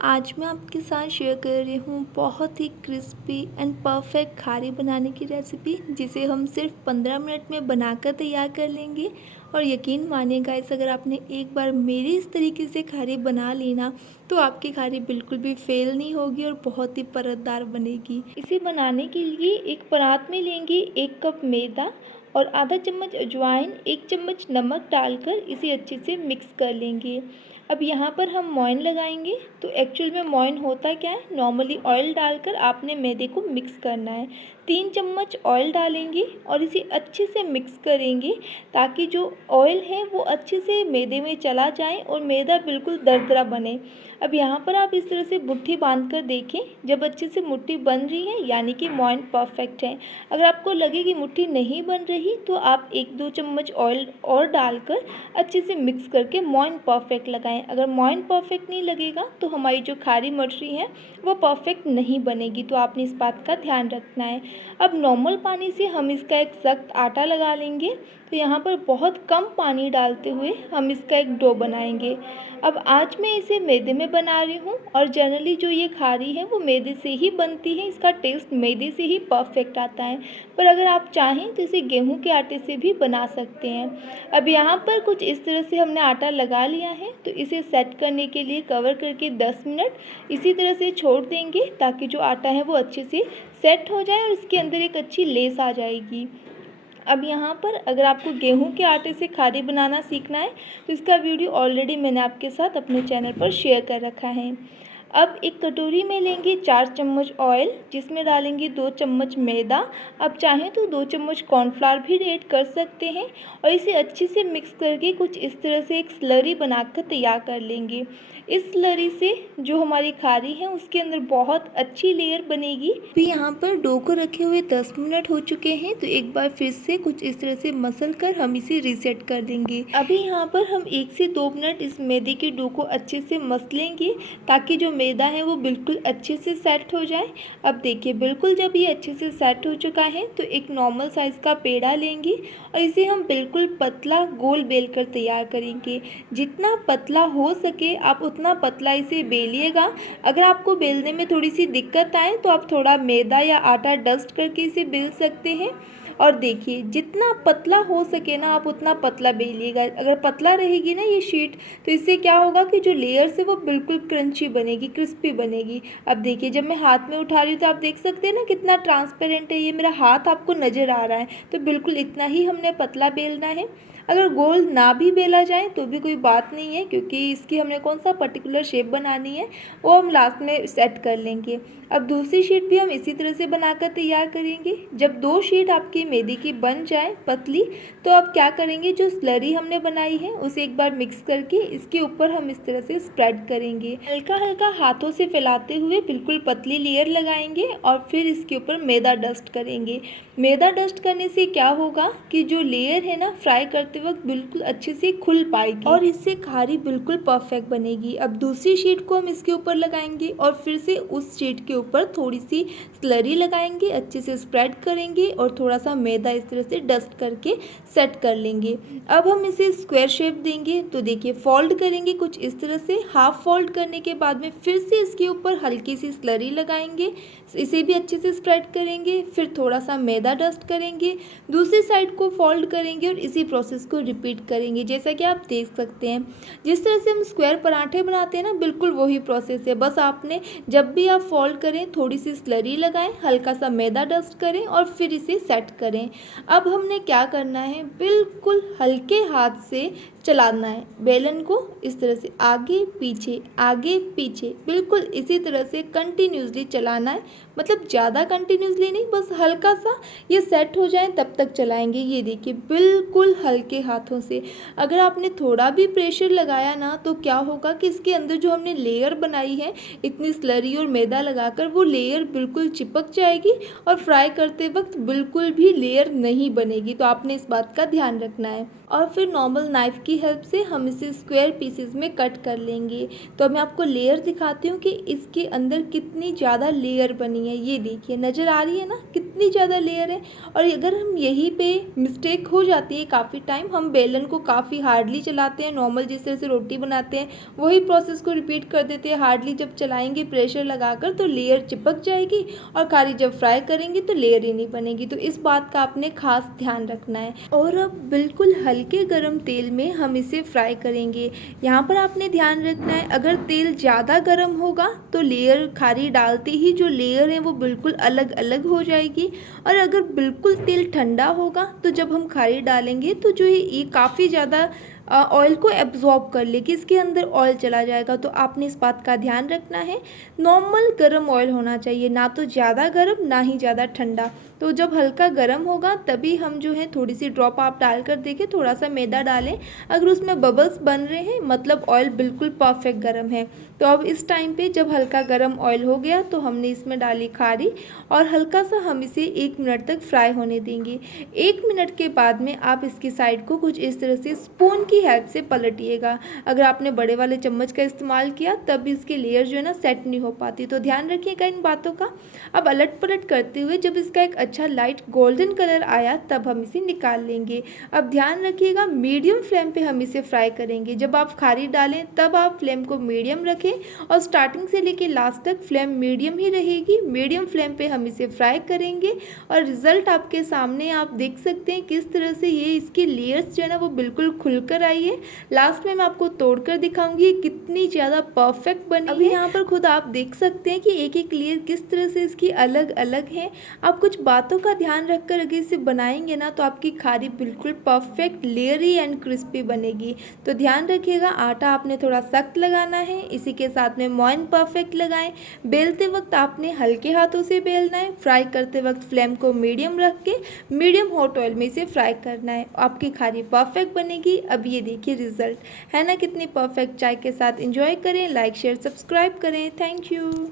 आज मैं आपके साथ शेयर कर रही हूँ बहुत ही क्रिस्पी एंड परफेक्ट खारी बनाने की रेसिपी, जिसे हम सिर्फ 15 मिनट में बनाकर तैयार कर लेंगे। और यकीन मानिए गाइस, अगर आपने एक बार मेरी इस तरीके से खारी बना ली ना, तो आपकी खारी बिल्कुल भी फेल नहीं होगी और बहुत ही परतदार बनेगी। इसे बनाने के लिए एक परात में लेंगे 1 कप मैदा और आधा चम्मच अजवाइन, 1 चम्मच नमक डालकर इसे अच्छे से मिक्स कर लेंगे। अब यहाँ पर हम मोइन लगाएंगे। तो एक्चुअल में मोइन होता क्या है, नॉर्मली ऑयल डालकर आपने मैदे को मिक्स करना है। 3 चम्मच ऑयल डालेंगे और इसे अच्छे से मिक्स करेंगे, ताकि जो ऑयल है वो अच्छे से मैदे में चला जाए और मैदा बिल्कुल दरदरा बने। अब यहाँ पर आप इस तरह से मुट्ठी बांध कर देखें। जब अच्छे से मुट्ठी बन रही है यानी कि मोइन परफेक्ट है। अगर आपको लगे कि मुट्ठी नहीं बन रही, तो आप 1-2 चम्मच ऑयल और डालकर अच्छे से मिक्स करके मोइन परफेक्ट लगाएं। अगर मोइन परफेक्ट नहीं लगेगा तो हमारी जो खारी मटरी है वो परफेक्ट नहीं बनेगी, तो आपने इस बात का ध्यान रखना है। अब नॉर्मल पानी से हम इसका एक सख्त आटा लगा लेंगे। तो यहाँ पर बहुत कम पानी डालते हुए हम इसका एक डो बनाएंगे। अब आज मैं इसे मैदे में बना रही हूँ और जनरली जो ये खारी है वो मैदे से ही बनती है। इसका टेस्ट मैदे से ही परफेक्ट आता है, पर अगर आप चाहें तो इसे गेहूं के आटे से भी बना सकते हैं। अब यहाँ पर कुछ इस तरह से हमने आटा लगा लिया है, तो इसे सेट करने के लिए कवर करके 10 मिनट इसी तरह से छोड़ देंगे, ताकि जो आटा है वो अच्छे से सेट हो जाए और इसके अंदर एक अच्छी लेस आ जाएगी। अब यहाँ पर अगर आपको गेहूं के आटे से खारी बनाना सीखना है, तो इसका वीडियो ऑलरेडी मैंने आपके साथ अपने चैनल पर शेयर कर रखा है। अब एक कटोरी में लेंगे 4 चम्मच ऑयल, जिसमें डालेंगे 2 चम्मच मैदा। अब चाहें तो 2 चम्मच कॉर्नफ्लावर भी ऐड कर सकते हैं और इसे अच्छे से मिक्स करके कुछ इस तरह से एक स्लरी बनाकर तैयार कर लेंगे। इस स्लरी से जो हमारी खारी है उसके अंदर बहुत अच्छी लेयर बनेगी। अभी यहाँ पर डो को रखे हुए 10 मिनट हो चुके हैं, तो एक बार फिर से कुछ इस तरह से मसल कर हम इसे रीसेट कर देंगे। अभी यहाँ पर हम 1 से 2 मिनट इस मैदे के डो को अच्छे से मसलेंगे, ताकि जो मैदा है वो बिल्कुल अच्छे से सेट हो जाए। अब देखिए, बिल्कुल जब ये अच्छे से सेट हो चुका है, तो एक नॉर्मल साइज़ का पेड़ा लेंगे और इसे हम बिल्कुल पतला गोल बेल कर तैयार करेंगे। जितना पतला हो सके आप उतना पतला इसे बेलिएगा। अगर आपको बेलने में थोड़ी सी दिक्कत आए तो आप थोड़ा मैदा या आटा डस्ट करके इसे बेल सकते हैं। और देखिए, जितना पतला हो सके ना आप उतना पतला बेलिएगा। अगर पतला रहेगी ना ये शीट, तो इससे क्या होगा कि जो लेयर्स है वो बिल्कुल क्रंची बनेगी, क्रिस्पी बनेगी। अब देखिए, जब मैं हाथ में उठा रही हूँ तो आप देख सकते हैं ना कितना ट्रांसपेरेंट है ये मेरा हाथ, आपको नज़र आ रहा है। तो बिल्कुल इतना ही हमने पतला बेलना है। अगर गोल ना भी बेला जाए तो भी कोई बात नहीं है, क्योंकि इसकी हमने कौन सा पर्टिकुलर शेप बनानी है वो हम लास्ट में सेट कर लेंगे। अब दूसरी शीट भी हम इसी तरह से बनाकर तैयार करेंगे। जब 2 शीट आपकी मैदे की बन जाए पतली, तो अब क्या करेंगे, जो स्लरी हमने बनाई है उसे एक बार मिक्स करके इसके ऊपर हम इस तरह से स्प्रेड करेंगे। हल्का हल्का हाथों से फैलाते हुए बिल्कुल पतली लेयर लगाएंगे और फिर इसके ऊपर मैदा डस्ट करेंगे। मैदा डस्ट करने से क्या होगा कि जो लेयर है ना, फ्राई करते वक्त बिल्कुल अच्छे से खुल पाएगी और इससे खारी बिल्कुल परफेक्ट बनेगी। अब दूसरी शीट को हम इसके ऊपर लगाएंगे और फिर से उस शीट के ऊपर थोड़ी सी स्लरी लगाएंगे, अच्छे से स्प्रेड करेंगे और थोड़ा सा मैदा इस तरह से डस्ट करके सेट कर लेंगे। अब हम इसे स्क्वायर शेप देंगे। तो देखिए, फोल्ड करेंगे कुछ इस तरह से। हाफ फोल्ड करने के बाद में फिर से इसके ऊपर हल्की सी स्लरी लगाएंगे, इसे भी अच्छे से स्प्रेड करेंगे, फिर थोड़ा सा मैदा डस्ट करेंगे, दूसरी साइड को फोल्ड करेंगे और इसी प्रोसेस को रिपीट करेंगे। जैसा कि आप देख सकते हैं, जिस तरह से हम स्क्वायर पराठे बनाते हैं ना, बिल्कुल वही प्रोसेस है। बस आपने जब भी आप फोल्ड करें थोड़ी सी स्लरी लगाएं, हल्का सा मैदा डस्ट करें और फिर इसे सेट करें। अब हमने क्या करना है, बिल्कुल हल्के हाथ से चलाना है बेलन को, इस तरह से आगे पीछे बिल्कुल इसी तरह से कंटिन्यूसली चलाना है। मतलब ज़्यादा कंटिन्यूसली नहीं, बस हल्का सा ये सेट हो जाए तब तक चलाएंगे। ये देखिए, बिल्कुल हल्के हाथों से। अगर आपने थोड़ा भी प्रेशर लगाया ना, तो क्या होगा कि इसके अंदर जो हमने लेयर बनाई है इतनी स्लरी और मैदा लगाकर, वो लेयर बिल्कुल चिपक जाएगी और फ्राई करते वक्त बिल्कुल भी लेयर नहीं बनेगी। तो आपने इस बात का ध्यान रखना है। और फिर नॉर्मल नाइफ़ की हेल्प से हम इसे स्क्वायर पीसेस में कट कर लेंगे। तो मैं आपको लेयर दिखाती हूँ कि इसके अंदर कितनी ज़्यादा लेयर बनी है। ये देखिए, नज़र आ रही है ना कितनी कितनी ज़्यादा लेयर है। और अगर हम यहीं पे मिस्टेक हो जाती है काफ़ी टाइम, हम बेलन को काफ़ी हार्डली चलाते हैं, नॉर्मल जिस तरह से रोटी बनाते हैं वही प्रोसेस को रिपीट कर देते हैं, हार्डली जब चलाएंगे प्रेशर लगाकर तो लेयर चिपक जाएगी और खारी जब फ्राई करेंगे तो लेयर ही नहीं बनेगी। तो इस बात का आपने खास ध्यान रखना है। और अब बिल्कुल हल्के गरम तेल में हम इसे फ्राई करेंगे। यहाँ पर आपने ध्यान रखना है, अगर तेल ज़्यादा गर्म होगा तो लेयर खारी डालते ही जो लेयर है वो बिल्कुल अलग अलग हो जाएगी, और अगर बिल्कुल तेल ठंडा होगा तो जब हम खारी डालेंगे तो जो ये काफ़ी ज़्यादा ऑयल को एब्जॉर्ब कर लेगी, इसके अंदर ऑयल चला जाएगा। तो आपने इस बात का ध्यान रखना है। नॉर्मल गरम ऑयल होना चाहिए, ना तो ज़्यादा गरम ना ही ज़्यादा ठंडा। तो जब हल्का गरम होगा तभी हम जो है थोड़ी सी ड्रॉप आप डाल कर देखें, थोड़ा सा मैदा डालें, अगर उसमें बबल्स बन रहे हैं मतलब ऑयल बिल्कुल परफेक्ट गरम है। तो अब इस टाइम पे जब हल्का गरम ऑयल हो गया तो हमने इसमें डाली खारी और हल्का सा हम इसे 1 मिनट तक फ्राई होने देंगे। 1 मिनट के बाद में आप इसकी साइड को कुछ इस तरह से स्पून की हेल्प से पलटिएगा। अगर आपने बड़े वाले चम्मच का इस्तेमाल किया तब भी इसकी लेयर जो है ना सेट नहीं हो पाती, तो ध्यान रखिएगा इन बातों का। अब अलट पलट करते हुए जब इसका एक अच्छा लाइट गोल्डन कलर आया तब हम इसे निकाल लेंगे। अब ध्यान रखिएगा मीडियम फ्लेम पे हम इसे फ्राई करेंगे। जब आप खारी डालें तब आप फ्लेम को मीडियम रखें और स्टार्टिंग से लेके लास्ट तक फ्लेम मीडियम ही रहेगी। मीडियम फ्लेम पे हम इसे फ्राई करेंगे और रिजल्ट आपके सामने आप देख सकते हैं किस तरह से ये इसकी लेयर्स जो है ना वो बिल्कुल खुलकर आई है। लास्ट में मैं आपको तोड़कर दिखाऊंगी कितनी ज़्यादा परफेक्ट बनी है। अभी यहाँ पर खुद आप देख सकते हैं कि एक एक लेयर किस तरह से इसकी अलग अलग है। आप कुछ बातों का ध्यान रखकर अगर इसे बनाएंगे ना तो आपकी खारी बिल्कुल परफेक्ट लेयरी एंड क्रिस्पी बनेगी। तो ध्यान रखिएगा आटा आपने थोड़ा सख्त लगाना है, इसी के साथ में मोइन परफेक्ट लगाएं। बेलते वक्त आपने हल्के हाथों से बेलना है। फ्राई करते वक्त फ्लेम को मीडियम रख के मीडियम हॉट ऑयल में इसे फ्राई करना है। आपकी खारी परफेक्ट बनेगी। अब ये देखिए रिजल्ट है ना कितनी परफेक्ट। चाय के साथ एंजॉय करें, लाइक शेयर सब्सक्राइब करें। Thank you.